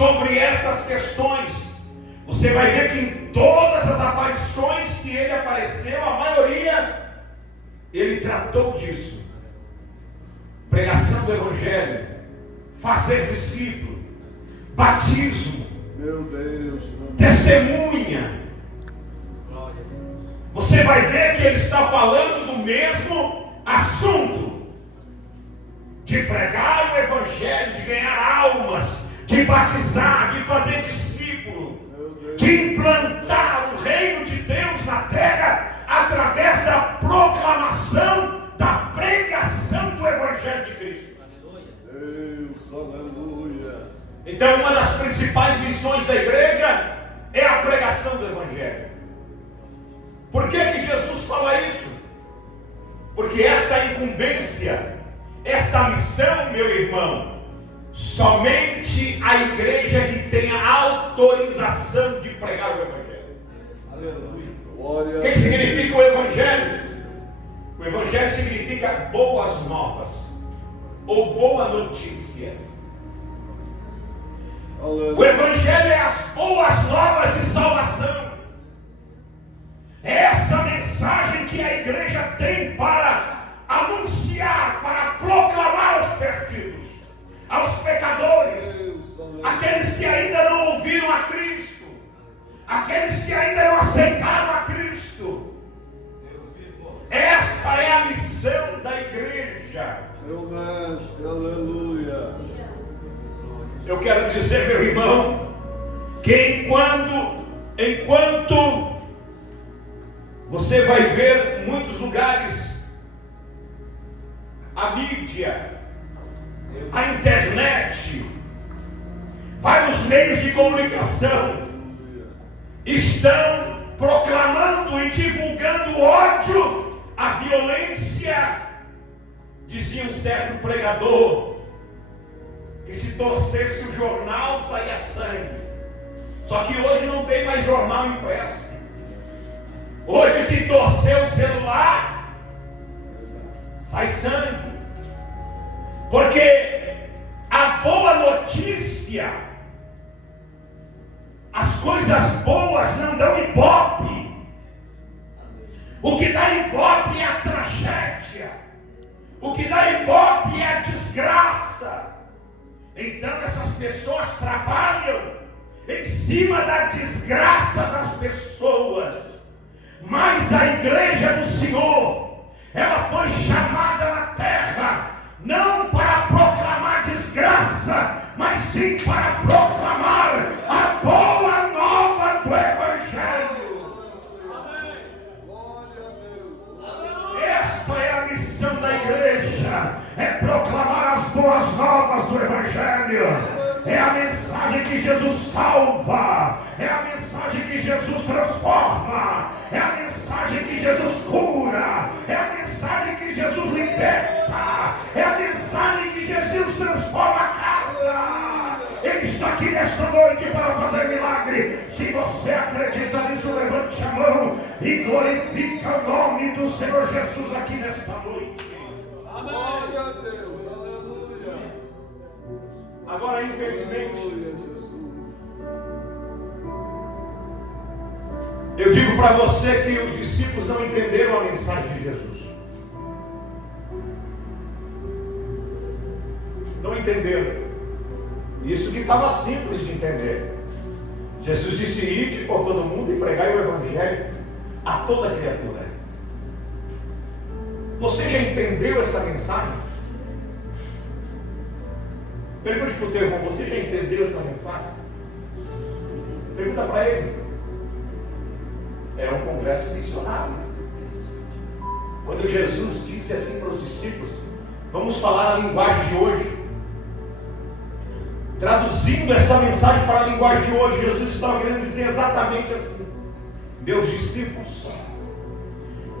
sobre estas questões. Você vai ver que em todas as aparições que ele apareceu, a maioria, ele tratou disso. Pregação do Evangelho, fazer discípulo, batismo, meu Deus, testemunha. Você vai ver que ele está falando do mesmo assunto, de pregar o Evangelho, de ganhar almas, de batizar, de fazer discípulo, de implantar o reino de Deus na terra através da proclamação, da pregação do Evangelho de Cristo. Deus, aleluia. Então, uma das principais missões da igreja é a pregação do Evangelho. Por que Jesus fala isso? Porque esta incumbência, esta missão, meu irmão, somente a igreja que tem a autorização de pregar o Evangelho. Aleluia. O que significa o Evangelho? O Evangelho significa boas novas, ou boa notícia. Aleluia. O Evangelho é as boas novas de salvação. É essa mensagem que a igreja tem para anunciar, para proclamar aos perdidos, aos pecadores, aqueles que ainda não ouviram a Cristo, aqueles que ainda não aceitaram a Cristo. Esta é a missão da igreja. Meu mestre, aleluia. Eu quero dizer, meu irmão, que enquanto você vai ver muitos lugares, a mídia, a internet, vários meios de comunicação estão proclamando e divulgando o ódio, a violência. Dizia um certo pregador que se torcesse o jornal saía sangue. Só que hoje não tem mais jornal impresso. Hoje, se torcer o celular, sai sangue. Porque a boa notícia, as coisas boas não dão ibope. O que dá ibope é a tragédia. O que dá ibope é a desgraça. Então essas pessoas trabalham em cima da desgraça das pessoas. Mas a igreja do Senhor, ela foi chamada na terra não para proclamar desgraça, mas sim para proclamar a boa nova do Evangelho. Glória a Deus. Esta é a missão da igreja, é proclamar as boas novas do Evangelho. É a mensagem que Jesus salva, é a mensagem que Jesus transforma, é a mensagem que Jesus cura, é a mensagem que Jesus liberta, é a mensagem que Jesus transforma a casa. Ele está aqui nesta noite para fazer milagre. Se você acredita nisso, levante a mão e glorifica o nome do Senhor Jesus aqui nesta noite. Glória a Deus, aleluia. Agora, infelizmente, Aleluia, Jesus. eu digo para você que os discípulos não entenderam a mensagem de Jesus. Não entenderam. Isso que estava simples de entender. Jesus disse: ide por todo mundo e pregai o Evangelho a toda criatura. Você já entendeu esta mensagem? Pergunte para o teu irmão: você já entendeu essa mensagem? Pergunta para ele. É um congresso missionário. Quando Jesus disse assim para os discípulos: vamos falar a linguagem de hoje. Traduzindo esta mensagem para a linguagem de hoje, Jesus estava querendo dizer exatamente assim: meus discípulos,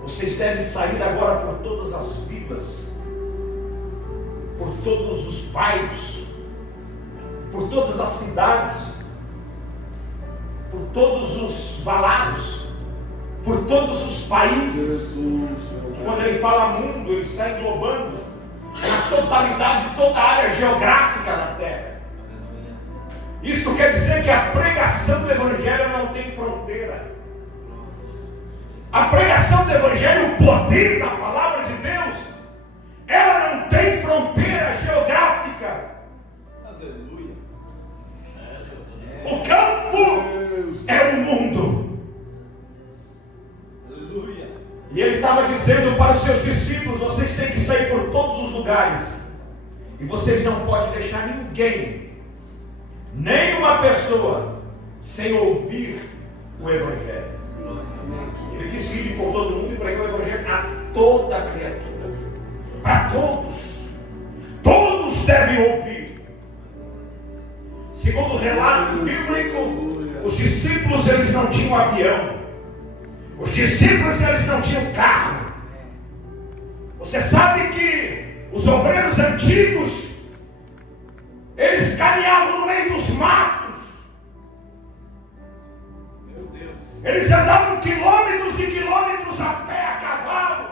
vocês devem sair agora por todas as vilas, por todos os bairros, por todas as cidades, por todos os valados, por todos os países. Quando ele fala mundo, ele está englobando na totalidade toda a área geográfica da terra. Isto quer dizer que a pregação do Evangelho não tem fronteira. A pregação do Evangelho, o poder da palavra de Deus, ela não tem fronteira geográfica. Aleluia. O campo é o mundo. Aleluia. E ele estava dizendo para os seus discípulos: vocês têm que sair por todos os lugares. E vocês não podem deixar ninguém, nenhuma pessoa, sem ouvir o Evangelho. Ele disse que ir por todo mundo e pregar o Evangelho a toda a criatura. Para todos. Todos devem ouvir. Segundo o relato bíblico, os discípulos eles não tinham avião. Os discípulos eles não tinham carro. Você sabe que os obreiros antigos, eles caminhavam no meio dos matos. Meu Deus. Eles andavam quilômetros e quilômetros a pé, a cavalo.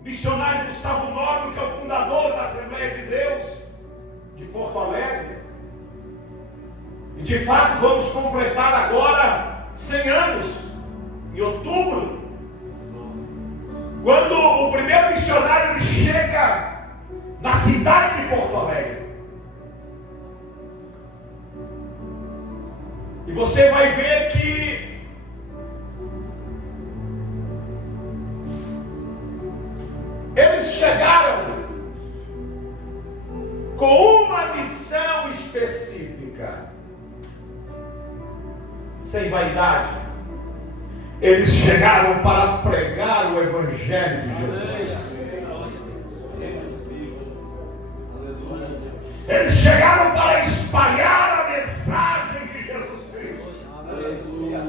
O missionário Gustavo Nobre, que é o fundador da Assembleia de Deus de Porto Alegre. E de fato vamos completar agora 100 anos, em outubro, quando o primeiro missionário ele chega na cidade de Porto Alegre. E você vai ver que eles chegaram com uma missão específica, sem vaidade. Eles chegaram para pregar o Evangelho de Jesus. Eles chegaram para espalhar a mensagem de Jesus Cristo. Aleluia.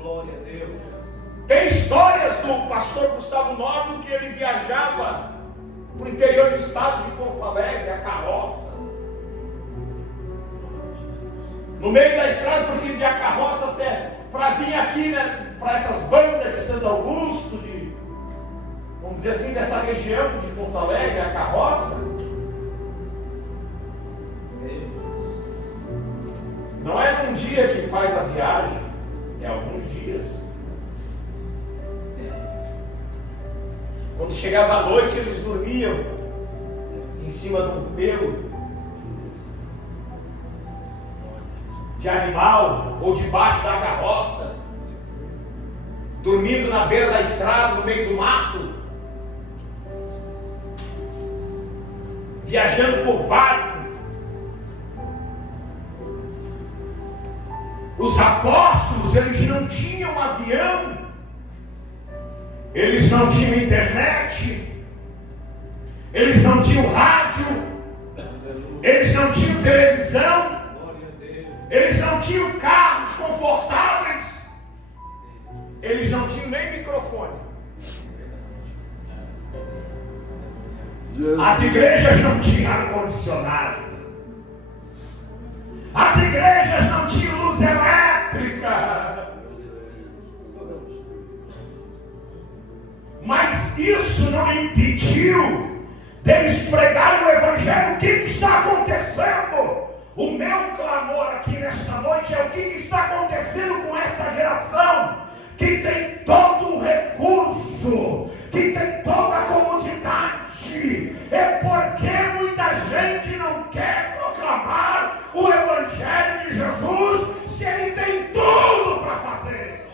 Glória a Deus. Tem histórias do pastor Gustavo Nobre que ele viajava para o interior do estado de Porto Alegre, a carroça. No meio da estrada, porque de a carroça até para vir aqui, né, para essas bandas de Santo Augusto, de, vamos dizer assim, dessa região de Porto Alegre, a carroça. Não é num dia que faz a viagem, é alguns dias. Quando chegava a noite, eles dormiam em cima de um pelo de animal ou debaixo da carroça, dormindo na beira da estrada, no meio do mato, viajando por barco. Os apóstolos, eles não tinham avião, eles não tinham internet, eles não tinham rádio, eles não tinham televisão, eles não tinham carros confortáveis, eles não tinham nem microfone. As igrejas não tinham ar-condicionado. As igrejas não tinham luz elétrica. Mas isso não impediu deles pregarem o Evangelho. O que está acontecendo? O meu clamor aqui nesta noite é o que está acontecendo com esta geração que tem todo o recurso, que tem toda a comodidade. É porque muita gente não quer proclamar o Evangelho de Jesus se ele tem tudo para fazer.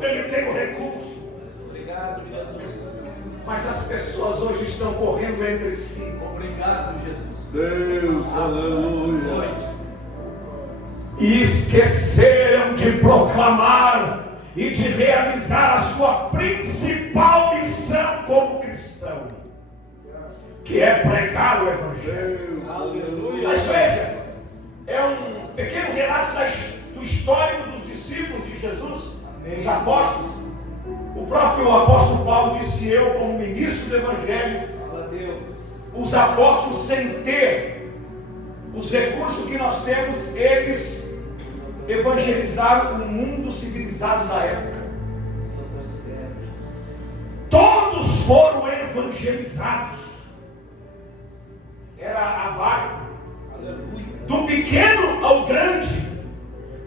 Ele tem o recurso. Obrigado, Jesus. Mas as pessoas hoje estão correndo entre si. Obrigado, Jesus. Deus, aleluia. E esqueceram de proclamar e de realizar a sua principal missão como cristão, que é pregar o Evangelho. Deus, aleluia. Mas veja, é um pequeno relato do histórico dos discípulos de Jesus, os apóstolos. O próprio apóstolo Paulo disse: eu, como ministro do Evangelho, os apóstolos, sem ter os recursos que nós temos, eles evangelizaram o mundo civilizado da época. Todos foram evangelizados. era a barco, Aleluia. do pequeno ao grande,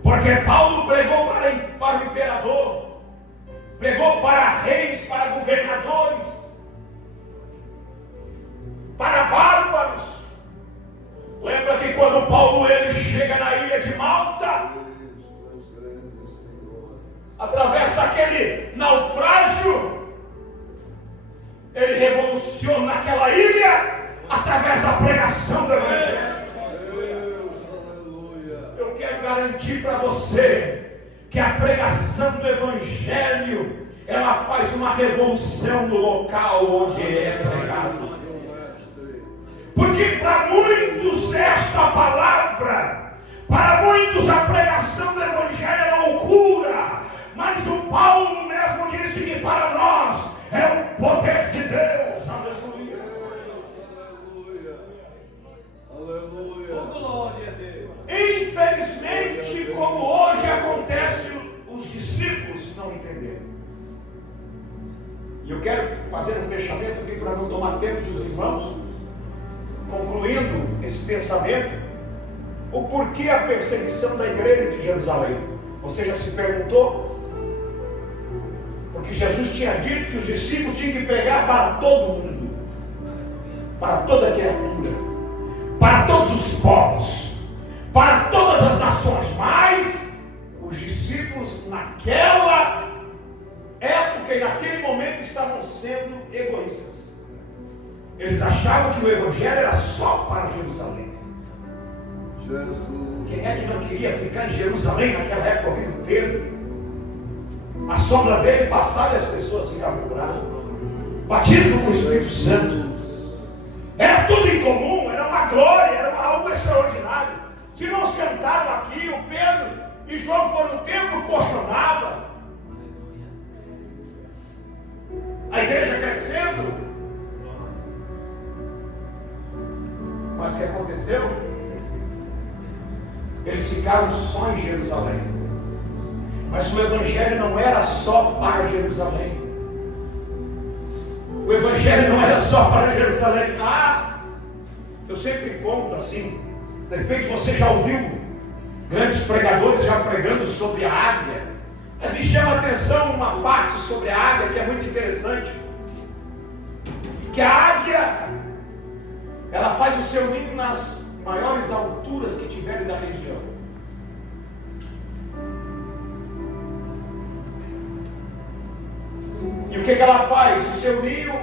porque Paulo pregou para o imperador, pregou para reis, para governadores, para bárbaros. Lembra que quando Paulo ele chega na ilha de Malta, através daquele naufrágio, ele revoluciona aquela ilha através da pregação do Evangelho. Eu quero garantir para você que a pregação do Evangelho, ela faz uma revolução no local onde ele é pregado. Porque para muitos esta palavra, para muitos a pregação do Evangelho é loucura, mas o Paulo mesmo disse que para nós é o poder de Deus. Aleluia. Aleluia. Oh, glória a Deus. Infelizmente, como hoje acontece, os discípulos não entenderam. E eu quero fazer um fechamento aqui para não tomar tempo dos irmãos, concluindo esse pensamento, o porquê a perseguição da igreja de Jerusalém. Você já se perguntou? Porque Jesus tinha dito que os discípulos tinham que pregar para todo mundo, para toda criatura, para todos os povos, para todas as nações. Mas os discípulos naquela época e naquele momento estavam sendo egoístas. Eles achavam que o Evangelho era só para Jerusalém. Jesus. Quem é que não queria ficar em Jerusalém naquela época ouvindo Pedro? A sombra dele passava e as pessoas ficavam curadas. Batismo com o Espírito Santo. Era tudo em comum, era uma glória, era algo extraordinário. Os irmãos cantaram aqui, o Pedro e João foram no templo, colchonavam. A igreja crescendo. Mas o que aconteceu? Eles ficaram só em Jerusalém. Mas o Evangelho não era só para Jerusalém. O Evangelho não era só para Jerusalém. Eu sempre conto assim. De repente você já ouviu grandes pregadores já pregando sobre a águia. Mas me chama a atenção uma parte sobre a águia que é muito interessante. Que a águia, ela faz o seu ninho nas maiores alturas que tiverem da região. E o que ela faz? O seu ninho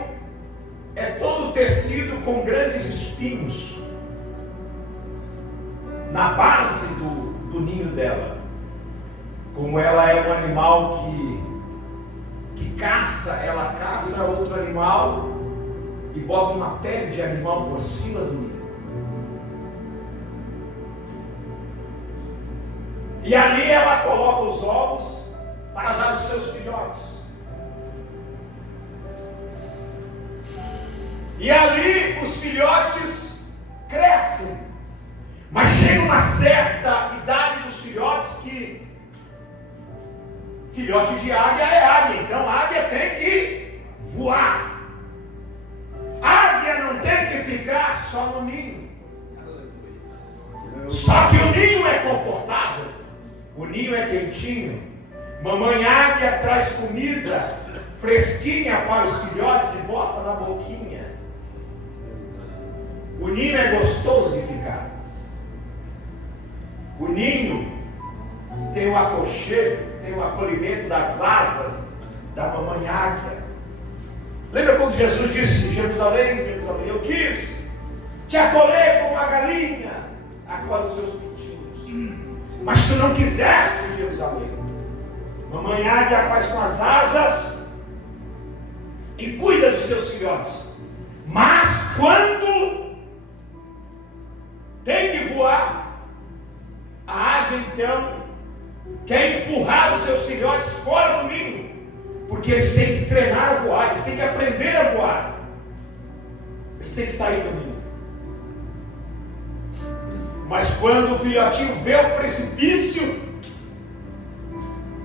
é todo tecido com grandes espinhos na base do ninho dela. Como ela é um animal que caça, ela caça outro animal e bota uma pele de animal por cima do ninho. E ali ela coloca os ovos para dar os seus filhotes. E ali os filhotes crescem. Mas chega uma certa idade dos filhotes que filhote de águia é águia. Então a águia tem que voar. A águia não tem que ficar só no ninho. Só que o ninho é confortável. O ninho é quentinho. Mamãe águia traz comida fresquinha para os filhotes e bota na boquinha. O ninho é gostoso de ficar. O ninho tem o aconchego, tem o acolhimento das asas da mamãe águia. Lembra quando Jesus disse: Jerusalém, Jerusalém, eu quis te acolher como uma galinha acolhe os seus pintinhos, mas tu não quiseste, Jerusalém. Mamãe águia faz com as asas e cuida dos seus filhotes. Mas quando tem que voar, a águia então quer empurrar os seus filhotes fora do ninho, porque eles têm que treinar a voar, eles têm que aprender a voar. Eles têm que sair do ninho. Mas quando o filhotinho vê o precipício,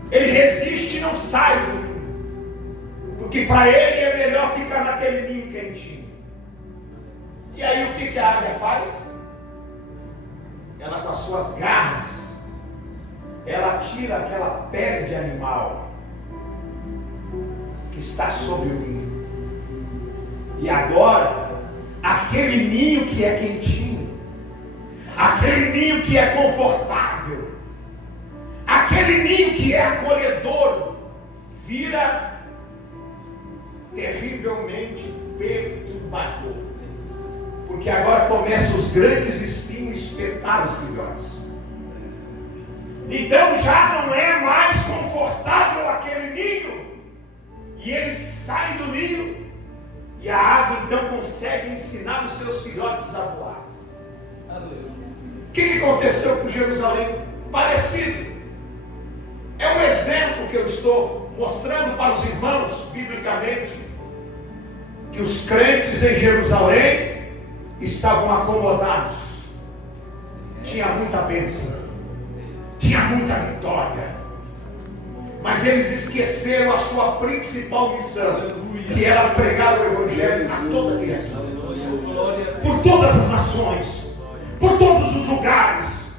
ele resiste e não sai do ninho, porque para ele é melhor ficar naquele ninho quentinho. E aí o que a águia faz? Ela, com as suas garras, ela tira aquela pele de animal que está sobre o ninho. E agora, aquele ninho que é quentinho, aquele ninho que é confortável, aquele ninho que é acolhedor, vira terrivelmente perturbador. Porque agora começam os grandes espinhos espetar os filhotes. Então já não é mais confortável aquele ninho. E eles saem do ninho. E a águia então consegue ensinar os seus filhotes a voar. O que aconteceu com Jerusalém? Parecido. É um exemplo que eu estou mostrando para os irmãos, biblicamente, que os crentes em Jerusalém estavam acomodados. Tinha muita bênção, tinha muita vitória, mas eles esqueceram a sua principal missão, que era pregar o Evangelho a toda criatura, por todas as nações, por todos os lugares.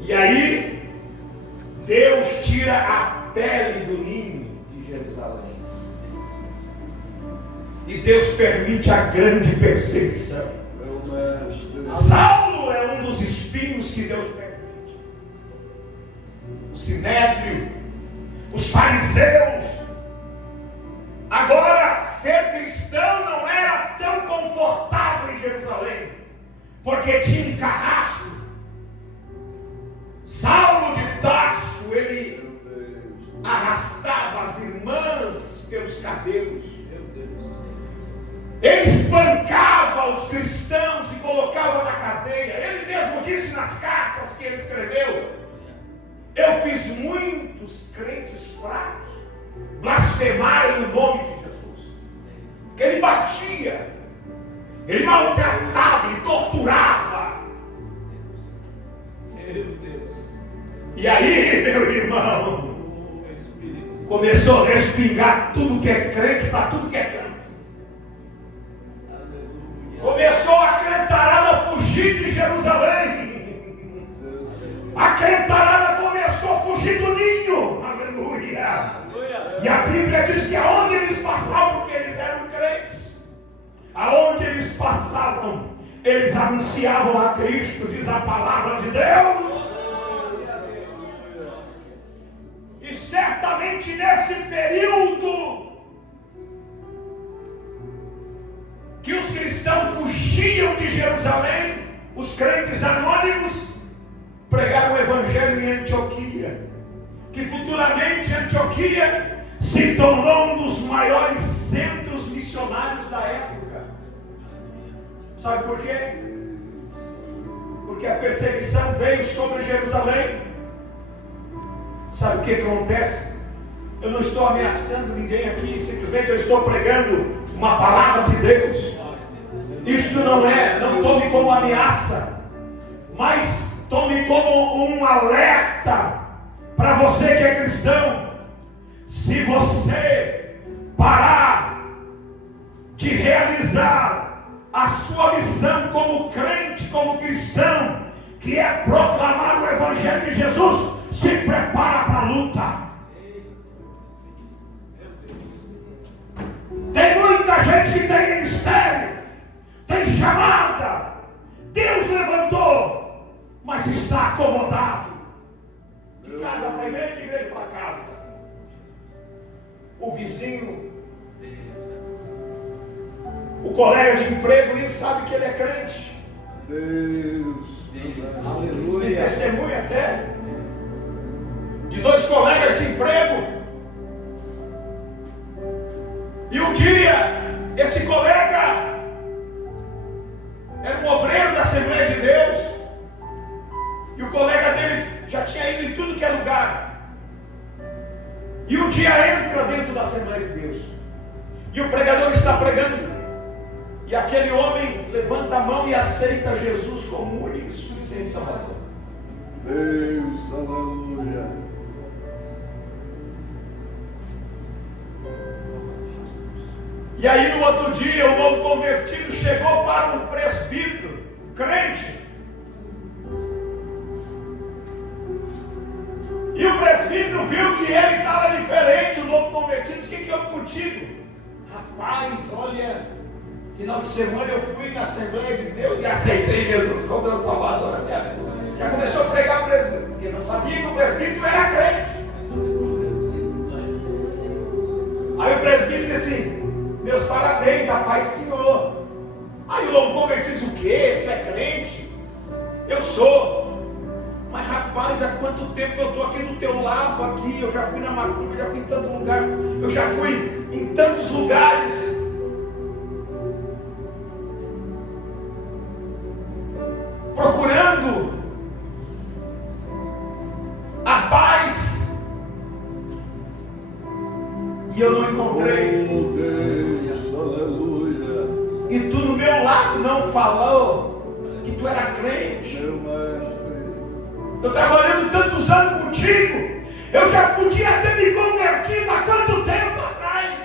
E aí Deus tira a pele do ninho de Jerusalém. E Deus permite a grande perseguição. Saulo é um dos espinhos que Deus permite. O sinédrio, os fariseus. Agora, ser cristão não era tão confortável em Jerusalém, porque tinha um carrasco. Saulo de Tarso, ele arrastava as irmãs pelos cabelos. Ele espancava os cristãos e colocava na cadeia. Ele mesmo disse nas cartas que ele escreveu: eu fiz muitos crentes fracos blasfemarem o nome de Jesus. Porque ele batia, ele maltratava, ele torturava. Meu Deus. E aí, meu irmão, começou a respingar tudo que é crente para tudo que é canto. Começou a cantarada fugir de Jerusalém. A cantarada começou a fugir do ninho. Aleluia. E a Bíblia diz que aonde eles passavam, porque eles eram crentes, aonde eles passavam, eles anunciavam a Cristo, diz a palavra de Deus. E certamente nesse período que os cristãos fugiam de Jerusalém, os crentes anônimos pregaram o Evangelho em Antioquia, que futuramente Antioquia se tornou um dos maiores centros missionários da época. Sabe por quê? Porque a perseguição veio sobre Jerusalém. Sabe o que acontece? Eu não estou ameaçando ninguém aqui, simplesmente eu estou pregando uma palavra de Deus. Isto não tome como ameaça, mas tome como um alerta para você que é cristão. Se você parar de realizar a sua missão como crente, como cristão, que é proclamar o Evangelho de Jesus, se prepara para a luta. Tem muita gente que tem ministério, tem chamada, Deus levantou, mas está acomodado, de casa para igreja, de igreja para casa. O vizinho, o colega de emprego nem sabe que ele é crente. Deus. Aleluia. Tem testemunha até de 2 colegas de emprego. E um dia, esse colega era um obreiro da Assembleia de Deus, e o colega dele já tinha ido em tudo que é lugar. E um dia entra dentro da Assembleia de Deus, e o pregador está pregando, e aquele homem levanta a mão e aceita Jesus como único e suficiente Salvador. Deus, aleluia. E aí no outro dia o novo convertido chegou para um presbítero, crente. E o presbítero viu que ele estava diferente, o novo convertido. Disse: o que houve contigo? Rapaz, olha, final de semana eu fui na Assembleia de Deus e aceitei Jesus como meu Salvador na minha vida. Já começou a pregar o presbítero, porque não sabia que o presbítero era crente. Aí o presbítero disse assim: meus parabéns, a paz do Senhor. Aí o novo convertido disse: o quê? Tu é crente? Eu sou. Mas rapaz, há quanto tempo eu estou aqui do teu lado, aqui, eu já fui na Macumba, já fui em tanto lugar, eu já fui em tantos lugares. Procurando a paz, e eu não encontrei. Oh Deus, aleluia. E tu no meu lado não falou que tu era crente. Meu mestre. Estou trabalhando tantos anos contigo, eu já podia ter me convertido há quanto tempo atrás?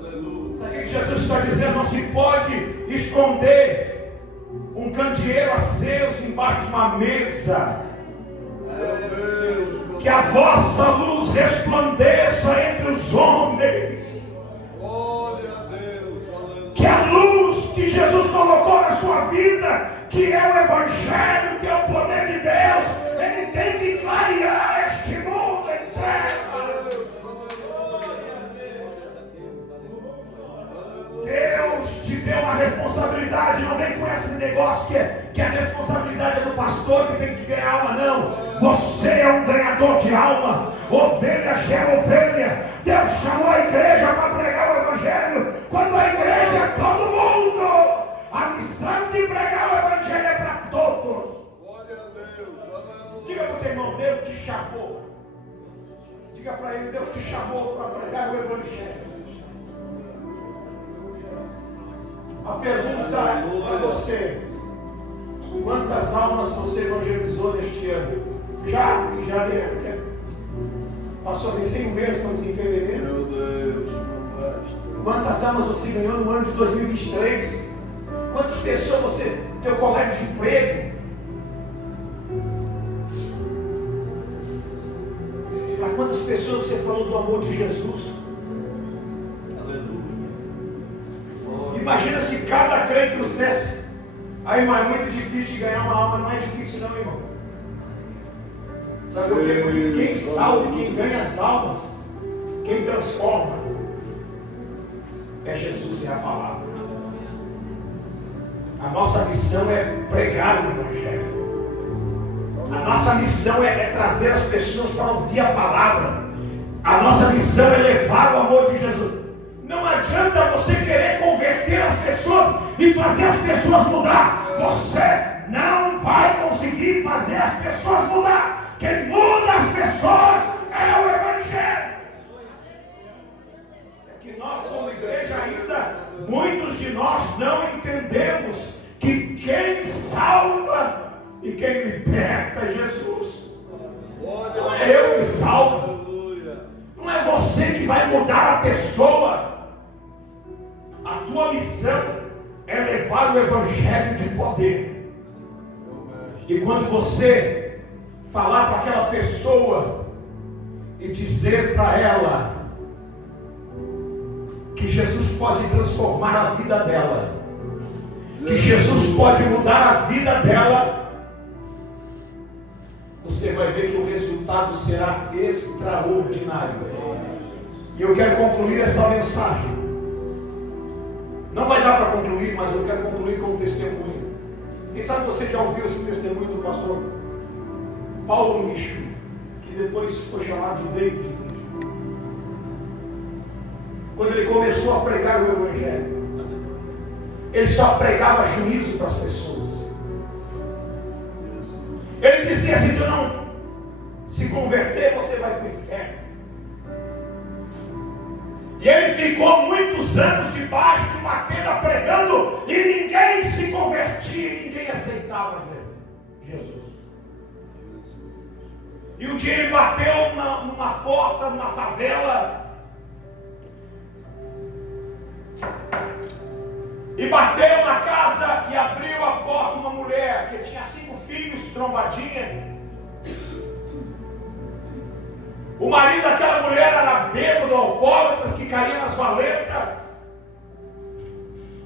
Aleluia. Sabe o que Jesus está dizendo? Não se pode esconder um candeeiro aceso embaixo de uma mesa. Meu Deus, meu Que a vossa luz resplandeça entre os homens. glória a Deus, aleluia. Que a luz que Jesus colocou na sua vida, que é o Evangelho, que é o poder de Deus, ele tem que clarear este mundo em trevas. Deus te deu uma responsabilidade. Não vem com esse negócio que a responsabilidade é do pastor que tem que ganhar alma, não. Você é um ganhador de alma. Ovelha gera ovelha. Deus chamou a igreja para pregar o Evangelho. Quando a igreja é todo mundo, a missão de pregar o Evangelho é para todos. Glória a Deus, aleluia. Diga para o teu irmão: Deus te chamou. Diga para ele: Deus te chamou para pregar o Evangelho. A pergunta para você: quantas almas você evangelizou neste ano? Já passou recém um mês, estamos em fevereiro. Meu Deus, meu mestre. Quantas almas você ganhou no ano de 2023? Quantas pessoas você, teu colega de emprego? Para quantas pessoas você falou do amor de Jesus? Imagina se cada crente nos desse. Aí, irmão, é muito difícil de ganhar uma alma. Não é difícil não, irmão. Sabe o quê? Porque quem salva, quem ganha as almas, quem transforma, é Jesus e a palavra. A nossa missão é pregar o Evangelho. A nossa missão é trazer as pessoas para ouvir a palavra. A nossa missão é levar o amor de Jesus. Não adianta você querer converter as pessoas e fazer as pessoas mudar. Você não vai conseguir fazer as pessoas mudar. Quem muda as pessoas é o Evangelho. É que nós, como igreja, ainda, muitos de nós não entendemos que quem salva e quem liberta é Jesus. Não é eu que salvo. Não é você que vai mudar a pessoa. A tua missão é levar o Evangelho de poder. E quando você falar para aquela pessoa e dizer para ela que Jesus pode transformar a vida dela, que Jesus pode mudar a vida dela, você vai ver que o resultado será extraordinário. E eu quero concluir essa mensagem. Não vai dar para concluir, mas eu quero concluir com um testemunho. Quem sabe você já ouviu esse testemunho do pastor Paulo Michu, que depois foi chamado de David Michu. Quando ele começou a pregar o Evangelho, ele só pregava juízo para as pessoas. Ele dizia: se tu não se converter, você vai para o inferno. E ele ficou muitos anos debaixo de uma tenda pregando, e ninguém se convertia, ninguém aceitava Jesus. E um dia ele bateu numa porta, numa favela, E bateu na casa e abriu a porta uma mulher que tinha 5 filhos, trombadinha. O marido daquela mulher era bêbado, alcoólatra, que caía nas valetas.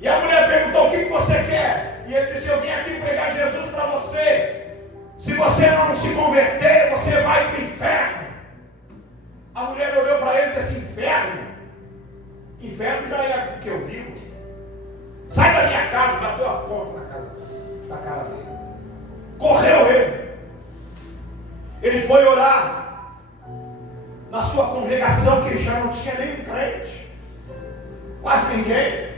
E a mulher perguntou: o que você quer? E ele disse: eu vim aqui pregar Jesus para você. Se você não se converter, você vai para o inferno. A mulher olhou para ele e disse: inferno? Inferno já é o que eu vivo. Sai da minha casa. Bateu a porta na cara dele. Correu ele. Ele foi orar na sua congregação, que já não tinha nenhum crente, quase ninguém.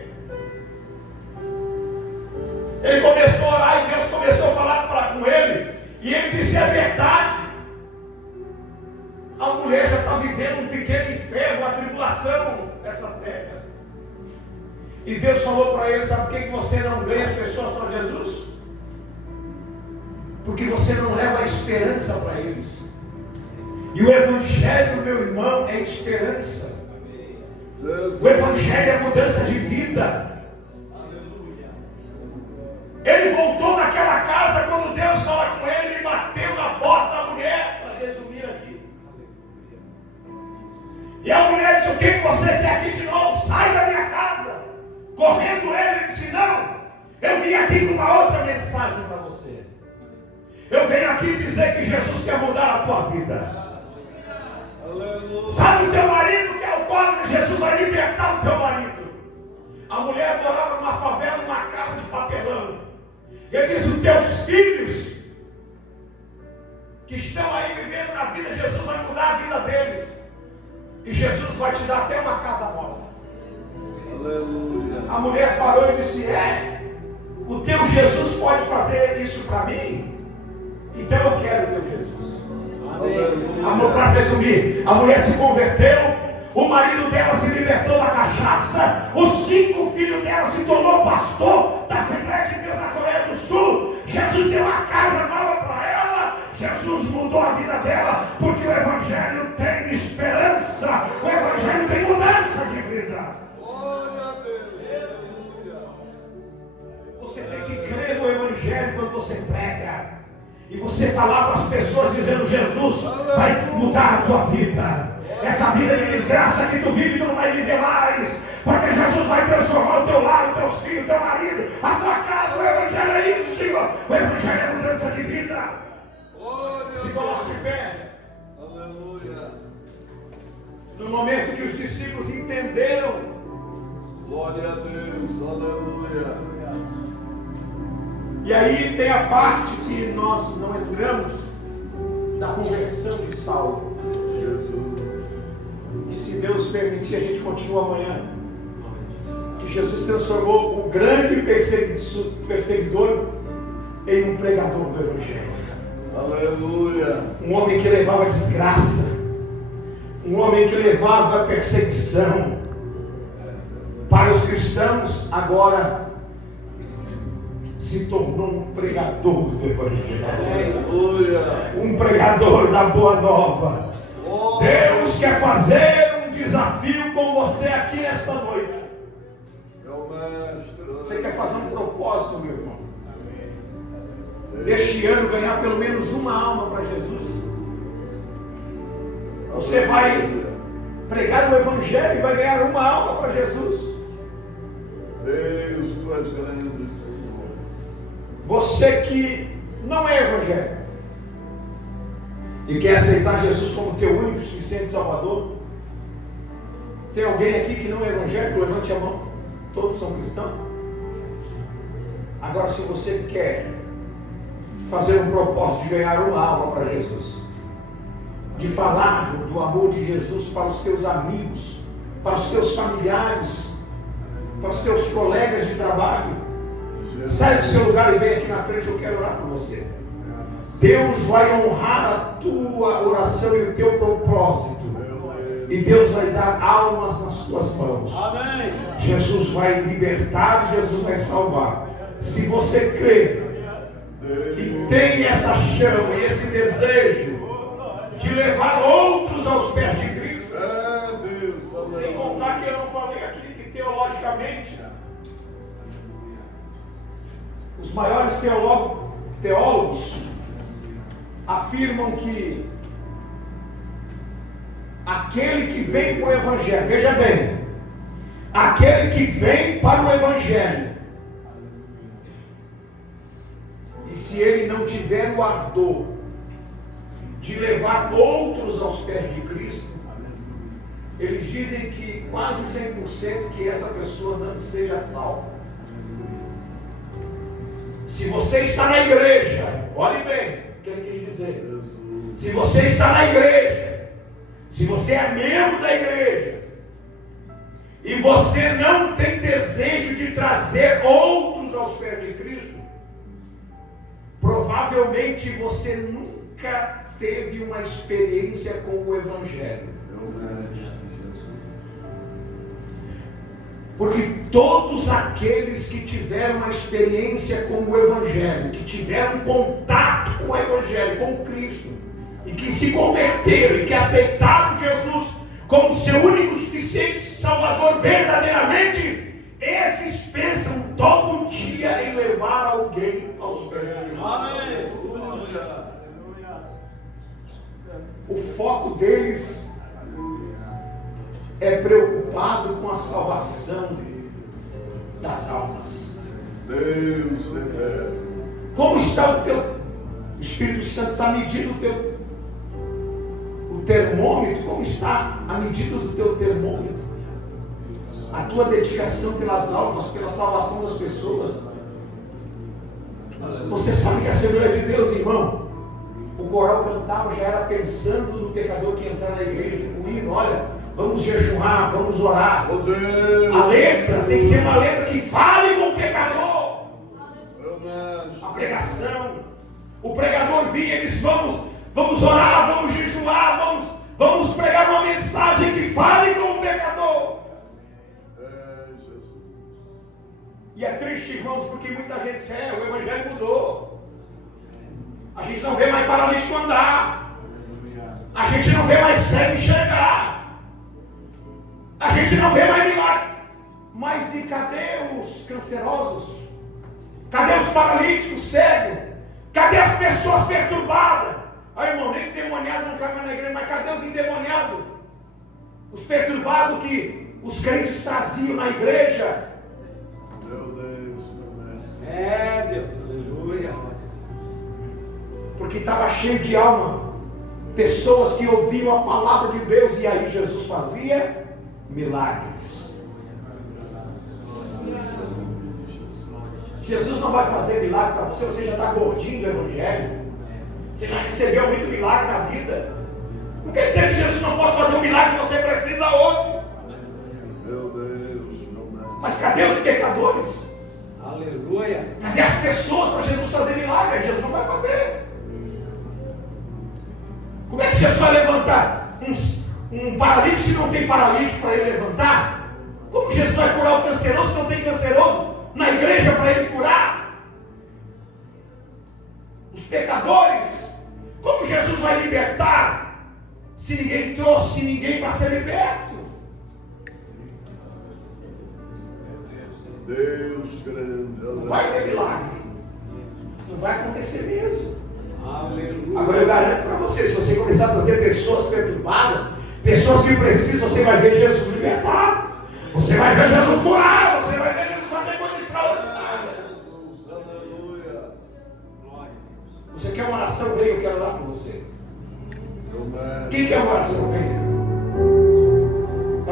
Ele começou a orar e Deus começou a falar com ele, e ele disse: é verdade, a mulher já está vivendo um pequeno inferno, uma tribulação nessa terra. E Deus falou para ele: sabe por que você não ganha as pessoas para Jesus? Porque você não leva a esperança para eles. E o Evangelho, meu irmão, é esperança. O Evangelho é mudança de vida. Ele voltou naquela casa quando Deus fala com ele e bateu na porta da mulher, para resumir aqui. E a mulher disse: o que você quer aqui de novo? Sai da minha casa. Correndo ele disse: não, eu vim aqui com uma outra mensagem para você. Eu venho aqui dizer que Jesus quer mudar a tua vida. Sabe o teu marido que é alcoólatra? Jesus vai libertar o teu marido. A mulher morava numa favela, numa casa de papelão. Ele diz: os teus filhos que estão aí vivendo na vida, Jesus vai mudar a vida deles. E Jesus vai te dar até uma casa nova. Aleluia. A mulher parou e disse: o teu Jesus pode fazer isso para mim? Então eu quero o teu Jesus. Amor, para resumir, a mulher se converteu, o marido dela se libertou da cachaça, os 5 filhos dela se tornou pastor da Assembleia de Deus na Coreia do Sul. Jesus deu uma casa nova para ela. Jesus mudou a vida dela, porque o Evangelho tem esperança, o Evangelho tem mudança de vida. Você tem que crer no Evangelho quando você prega. E você falar para as pessoas dizendo: Jesus vai mudar a tua vida. Essa vida de desgraça que tu vive, tu não vai viver mais. Porque Jesus vai transformar o teu lar, os teus filhos, o teu marido, a tua casa. O Evangelho é isso, Senhor. O Evangelho é mudança de vida. Se coloque de pé. Aleluia. No momento que os discípulos entenderam. Glória a Deus. Aleluia. E aí tem a parte que nós não entramos, da conversão de Saulo. E se Deus permitir, a gente continua amanhã. Que Jesus transformou o grande perseguidor em um pregador do Evangelho. Aleluia. Um homem que levava desgraça, um homem que levava perseguição para os cristãos, agora se tornou um pregador do Evangelho. Aleluia. Um pregador da Boa Nova. Deus quer fazer um desafio com você aqui nesta noite. Meu mestre. Você quer fazer um propósito, meu irmão? Deste ano ganhar pelo menos uma alma para Jesus. Você vai pregar o Evangelho e vai ganhar uma alma para Jesus. Deus, tu és grande, Senhor. Você que não é evangélico e quer aceitar Jesus como teu único e suficiente Salvador. Tem alguém aqui que não é evangélico? Levante a mão. Todos são cristãos. Agora, se você quer fazer um propósito de ganhar uma alma para Jesus, de falar do amor de Jesus para os teus amigos, para os teus familiares, para os teus colegas de trabalho, sai do seu lugar e vem aqui na frente, eu quero orar por você. Deus vai honrar a tua oração e o teu propósito. E Deus vai dar almas nas tuas mãos. Amém. Jesus vai libertar, Jesus vai salvar. Se você crê e tem essa chama e esse desejo de levar outros aos pés de Cristo, sem contar que eu não falei aqui que teologicamente Os maiores teólogos afirmam que aquele que vem para o Evangelho, veja bem, aquele que vem para o Evangelho, e se ele não tiver o ardor de levar outros aos pés de Cristo, eles dizem que quase 100% que essa pessoa não seja salva. Se você está na igreja, olhe bem o que ele quis dizer. Se você está na igreja, se você é membro da igreja, e você não tem desejo de trazer outros aos pés de Cristo, provavelmente você nunca teve uma experiência com o Evangelho. Porque todos aqueles que tiveram uma experiência com o Evangelho, que tiveram contato com o Evangelho, com Cristo, e que se converteram e que aceitaram Jesus como seu único suficiente Salvador verdadeiramente, esses pensam todo dia em levar alguém aos pés. Amém. O foco deles é preocupado com a salvação das almas. Deus é. Como está o Espírito Santo está medindo o termômetro? Como está a medida do teu termômetro? A tua dedicação pelas almas, pela salvação das pessoas. Você sabe que a Assembleia de Deus, irmão, o coral cantava já era pensando no pecador que ia entrar na igreja, o hino, olha, vamos jejuar, vamos orar. Oh, Deus. A letra tem que ser uma letra que fale com o pecador. Deus. A pregação. O pregador vinha e disse, vamos orar, vamos jejuar, vamos pregar uma mensagem que fale com o pecador. E é triste, irmãos, porque muita gente diz, o Evangelho mudou. A gente não vê mais paralítico andar. A gente não vê mais cego enxergar. A gente não vê mais milagre. Mas e cadê os cancerosos? Cadê os paralíticos cegos? Cadê as pessoas perturbadas? Aí, irmão, nem endemoniado não cabe na igreja, mas cadê os endemoniados? Os perturbados que os crentes traziam na igreja. Meu Deus, meu mestre. É, Deus. Aleluia. Porque estava cheio de alma. Pessoas que ouviam a palavra de Deus e aí Jesus fazia milagres. Jesus não vai fazer milagre para você, você já está gordinho do Evangelho. Você já recebeu muito milagre na vida. Não quer dizer que Jesus não possa fazer um milagre que você precisa hoje. Meu Deus, meu mestre. Mas cadê os pecadores? Aleluia. Cadê as pessoas para Jesus fazer milagre? Jesus não vai fazer. Como é que Jesus vai levantar um paralítico se não tem paralítico para ele levantar? Como Jesus vai curar o canceroso se não tem canceroso na igreja para ele curar? Os pecadores, como Jesus vai libertar se ninguém trouxe ninguém para ser liberto? Deus grande. Não vai ter milagre. Não vai acontecer mesmo. Aleluia. Agora eu garanto para você, se você começar a trazer pessoas perturbadas, pessoas que precisam, você vai ver Jesus libertar. Você vai ver Jesus curar. Você vai ver Jesus fazer coisas extraordinárias. Jesus, aleluia. Você quer uma oração? Venha, eu quero orar por você. Meu mestre. Quem quer uma oração? Venha.